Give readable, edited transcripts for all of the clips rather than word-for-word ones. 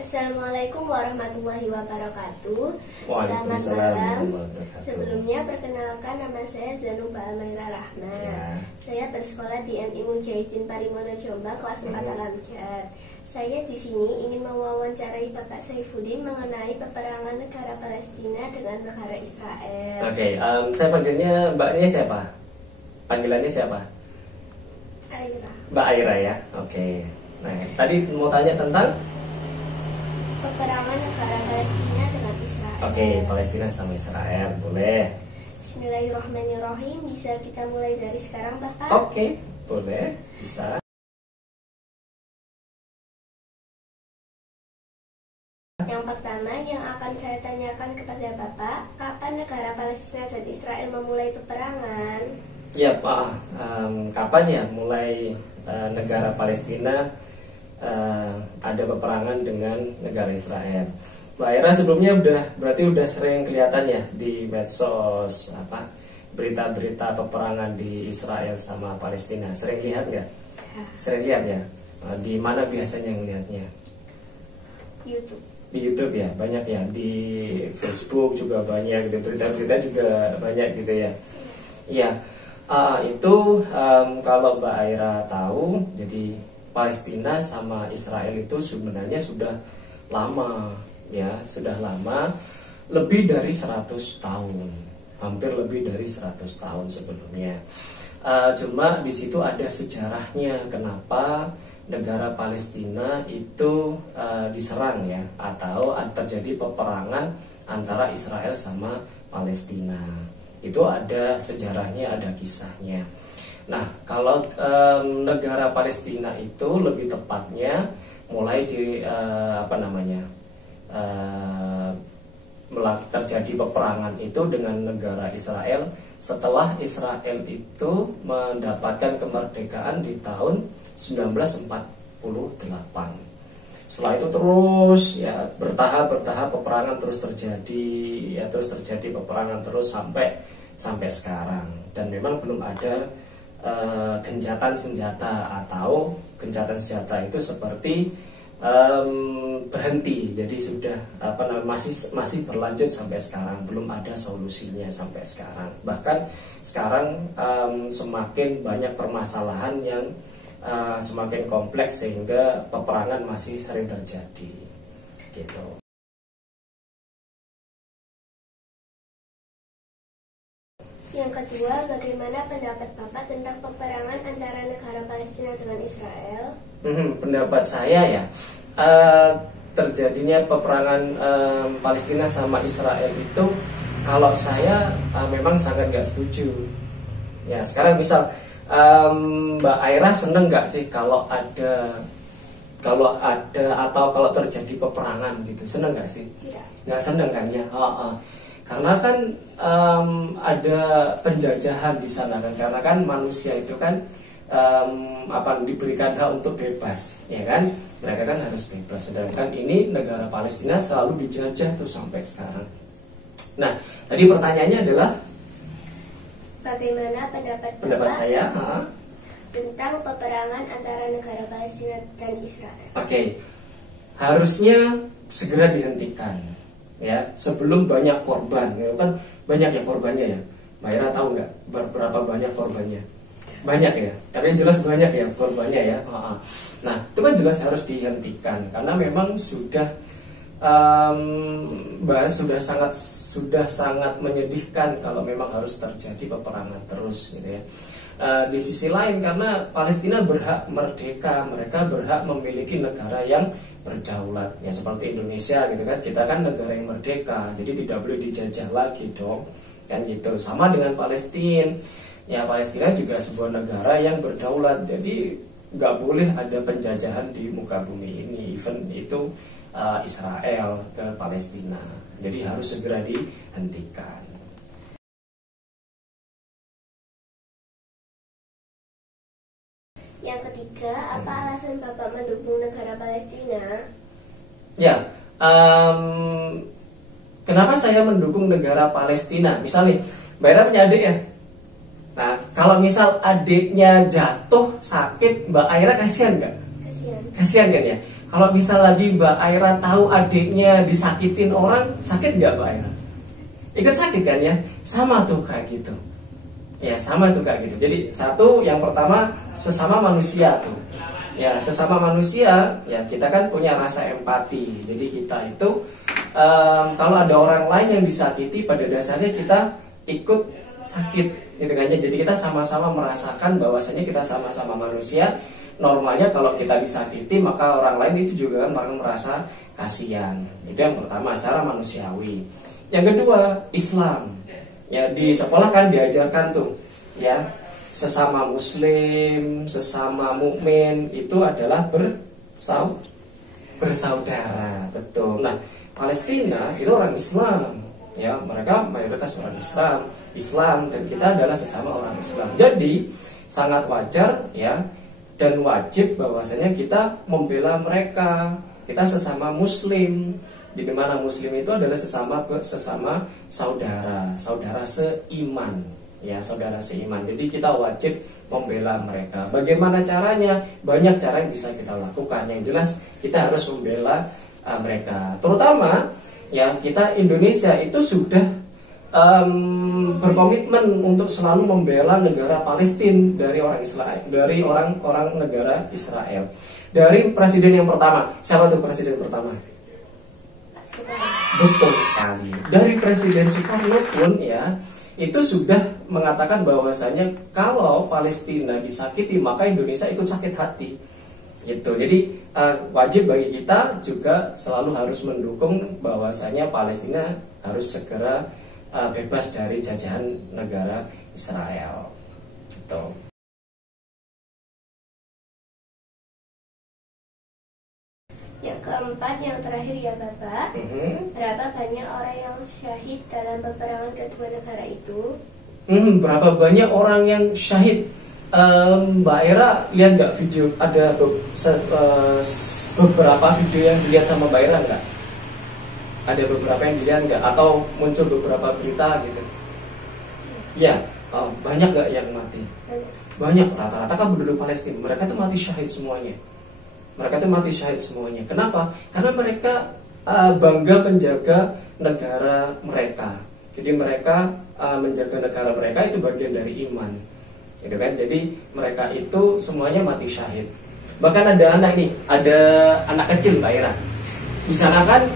Assalamualaikum warahmatullahi wabarakatuh. Selamat malam. Sebelumnya perkenalkan, nama saya Zanuba Almaira Rahma. Saya bersekolah di MI Mujahidin Parimono Jombang kelas 4 Alamjar. Saya di sini ingin mewawancarai Bapak Saifuddin mengenai peperangan negara Palestina dengan negara Israel. Saya panggilnya Mbaknya siapa? Panggilannya siapa? Aira. Mbak Aira ya. Nah, tadi mau tanya tentang peperangan negara Palestina dengan Israel. Palestina sama Israel, boleh. Bismillahirrahmanirrahim. Bisa kita mulai dari sekarang, Bapak? Boleh, bisa. Yang pertama yang akan saya tanyakan kepada Bapak, kapan negara Palestina dan Israel memulai peperangan? Ya Pak, kapan ya mulai negara Palestina ada peperangan dengan negara Israel? Mbak Aira sebelumnya berarti udah sering kelihatan ya di medsos berita-berita peperangan di Israel sama Palestina. Sering lihat nggak? Ya. Sering lihat ya. Di mana biasanya ngelihatnya? YouTube. Di YouTube ya, banyak ya. Di Facebook juga banyak, gitu. Berita-berita juga banyak gitu ya. Iya. Itu kalau Mbak Aira tahu, jadi Palestina sama Israel itu sebenarnya sudah lama ya, lebih dari 100 tahun, hampir lebih dari 100 tahun sebelumnya. Cuma di situ ada sejarahnya kenapa negara Palestina itu diserang ya, atau terjadi peperangan antara Israel sama Palestina. Itu ada sejarahnya, ada kisahnya. Nah, kalau negara Palestina itu lebih tepatnya mulai terjadi peperangan itu dengan negara Israel setelah Israel itu mendapatkan kemerdekaan di tahun 1948. Setelah itu terus ya bertahap peperangan terus terjadi peperangan terus sampai sekarang, dan memang belum ada gencatan senjata, atau gencatan senjata itu seperti berhenti, jadi sudah masih berlanjut sampai sekarang, belum ada solusinya sampai sekarang. Bahkan sekarang semakin banyak permasalahan yang semakin kompleks sehingga peperangan masih sering terjadi gitu. Yang kedua, bagaimana pendapat Bapak tentang peperangan antara negara Palestina dengan Israel? Pendapat saya ya, terjadinya peperangan Palestina sama Israel itu, kalau saya memang sangat gak setuju. Ya sekarang misal Mbak Aira seneng gak sih kalau ada atau kalau terjadi peperangan gitu, seneng gak sih? Tidak. Gak seneng kan ya? Karena kan ada penjajahan di sana kan, karena kan manusia itu kan diberikan hak untuk bebas, ya kan? Mereka kan harus bebas. Sedangkan ini negara Palestina selalu dijajah tuh sampai sekarang. Nah, tadi pertanyaannya adalah bagaimana pendapat saya tentang peperangan antara negara Palestina dan Israel? Harusnya segera dihentikan. Ya, sebelum banyak korban, ya kan banyak ya korbannya ya. Mbak Ira tahu nggak berapa banyak korbannya? Banyak ya, tapi yang jelas banyak ya korbannya ya. Nah, itu kan jelas harus dihentikan karena memang sudah sangat menyedihkan kalau memang harus terjadi peperangan terus gitu ya. Di sisi lain, karena Palestina berhak merdeka, mereka berhak memiliki negara yang berdaulat ya, seperti Indonesia gitu kan, kita kan negara yang merdeka, jadi tidak boleh dijajah lagi dong kan gitu. Sama dengan Palestina ya, Palestina juga sebuah negara yang berdaulat, jadi nggak boleh ada penjajahan di muka bumi ini. Even itu Israel ke Palestina. Jadi harus segera dihentikan. Yang ketiga, apa alasan Bapak mendukung negara Palestina? Ya, kenapa saya mendukung negara Palestina? Misalnya, Mbak Ira punya adik ya. Nah, kalau misal adiknya jatuh sakit, Mbak Aira kasihan nggak? Kasihan kan ya. Kalau misal lagi Mbak Aira tahu adiknya disakitin orang, sakit nggak Mbak Aira? Ikut sakit kan ya? Sama tuh kayak gitu. Ya sama tuh kayak gitu. Jadi satu, yang pertama sesama manusia tuh. Ya sesama manusia, ya kita kan punya rasa empati. Jadi kita itu kalau ada orang lain yang disakiti, pada dasarnya kita ikut sakit, gitu kan ya. Jadi kita sama-sama merasakan bahwasanya kita sama-sama manusia. Normalnya kalau kita disakiti, maka orang lain itu juga kan merasa kasihan. Itu yang pertama, secara manusiawi. Yang kedua, Islam. Ya di sekolah kan diajarkan tuh, ya sesama Muslim, sesama mukmin itu adalah bersaudara, betul. Nah Palestina itu orang Islam, ya mereka mayoritas orang Islam dan kita adalah sesama orang Islam. Jadi sangat wajar ya dan wajib bahwasanya kita membela mereka. Kita sesama Muslim. Di mana Muslim itu adalah sesama saudara seiman, ya saudara seiman. Jadi kita wajib membela mereka. Bagaimana caranya? Banyak cara yang bisa kita lakukan. Yang jelas kita harus membela mereka. Terutama ya kita Indonesia itu sudah berkomitmen untuk selalu membela negara Palestina dari orang Israel, dari orang negara Israel. Dari presiden yang pertama, siapa tuh presiden pertama? Betul sekali. Dari Presiden Soekarno pun ya itu sudah mengatakan bahwasanya kalau Palestina disakiti maka Indonesia ikut sakit hati. Gitu. Jadi wajib bagi kita juga selalu harus mendukung bahwasanya Palestina harus segera bebas dari jajahan negara Israel. Gitu. Yang keempat, yang terakhir ya Bapak, berapa banyak orang yang syahid dalam peperangan kedua negara itu? Berapa banyak orang yang syahid? Mbak Era lihat nggak video? Ada beberapa video yang dilihat sama Mbak Era nggak? Ada beberapa yang dilihat nggak? Atau muncul beberapa berita gitu? Ya, banyak nggak yang mati? Banyak, rata-rata kan penduduk Palestina. Mereka tuh mati syahid semuanya. Kenapa? Karena mereka bangga menjaga negara mereka. Jadi mereka menjaga negara mereka itu bagian dari iman, gitu kan? Jadi mereka itu semuanya mati syahid. Bahkan ada anak kecil Mbak Ira. Di sana kan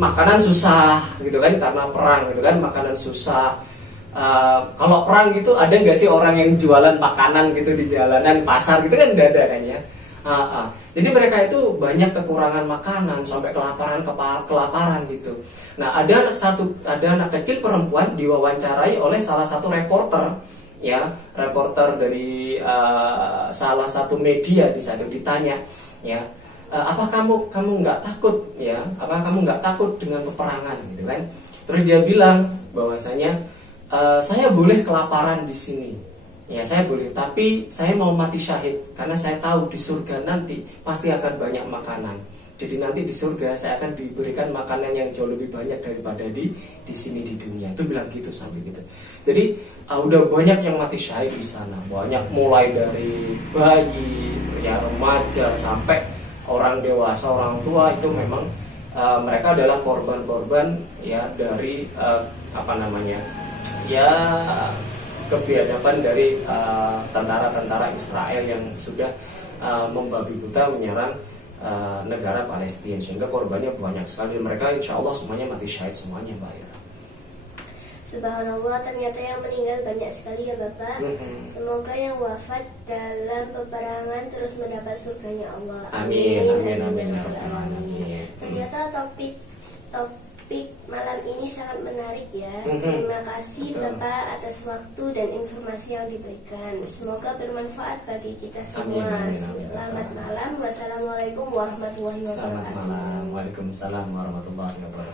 makanan susah, gitu kan? Karena perang, gitu kan? Makanan susah. Kalau perang gitu ada nggak sih orang yang jualan makanan gitu di jalanan, pasar gitu kan nggak ada kan ya? Jadi mereka itu banyak kekurangan makanan sampai kelaparan gitu. Nah ada anak kecil perempuan diwawancarai oleh salah satu reporter dari salah satu media. Di situ ditanya ya, apa kamu nggak takut ya? Apa kamu nggak takut dengan peperangan gitu kan? Terus dia bilang bahwasanya saya boleh kelaparan di sini. Ya saya boleh, tapi saya mau mati syahid karena saya tahu di surga nanti pasti akan banyak makanan. Jadi nanti di surga saya akan diberikan makanan yang jauh lebih banyak daripada di sini di dunia. Itu bilang gitu sampai gitu. Jadi udah banyak yang mati syahid di sana. Banyak mulai dari bayi, ya remaja sampai orang dewasa, orang tua itu memang mereka adalah korban-korban ya dari kebiadaban dari tentara-tentara Israel yang sudah membabi buta menyerang negara Palestina, sehingga korbannya banyak sekali. Mereka insya Allah semuanya mati syahid semuanya, Mbak Ira. Subhanallah, ternyata yang meninggal banyak sekali ya Bapak. Semoga yang wafat dalam peperangan terus mendapat surganya Allah. Amin. Ternyata topik topik malam ini sangat menarik ya. Terima kasih Bapak atas waktu dan informasi yang diberikan. Semoga bermanfaat bagi kita semua. Selamat malam. Wassalamualaikum warahmatullahi wabarakatuh. Selamat malam. Waalaikumsalam warahmatullahi wabarakatuh.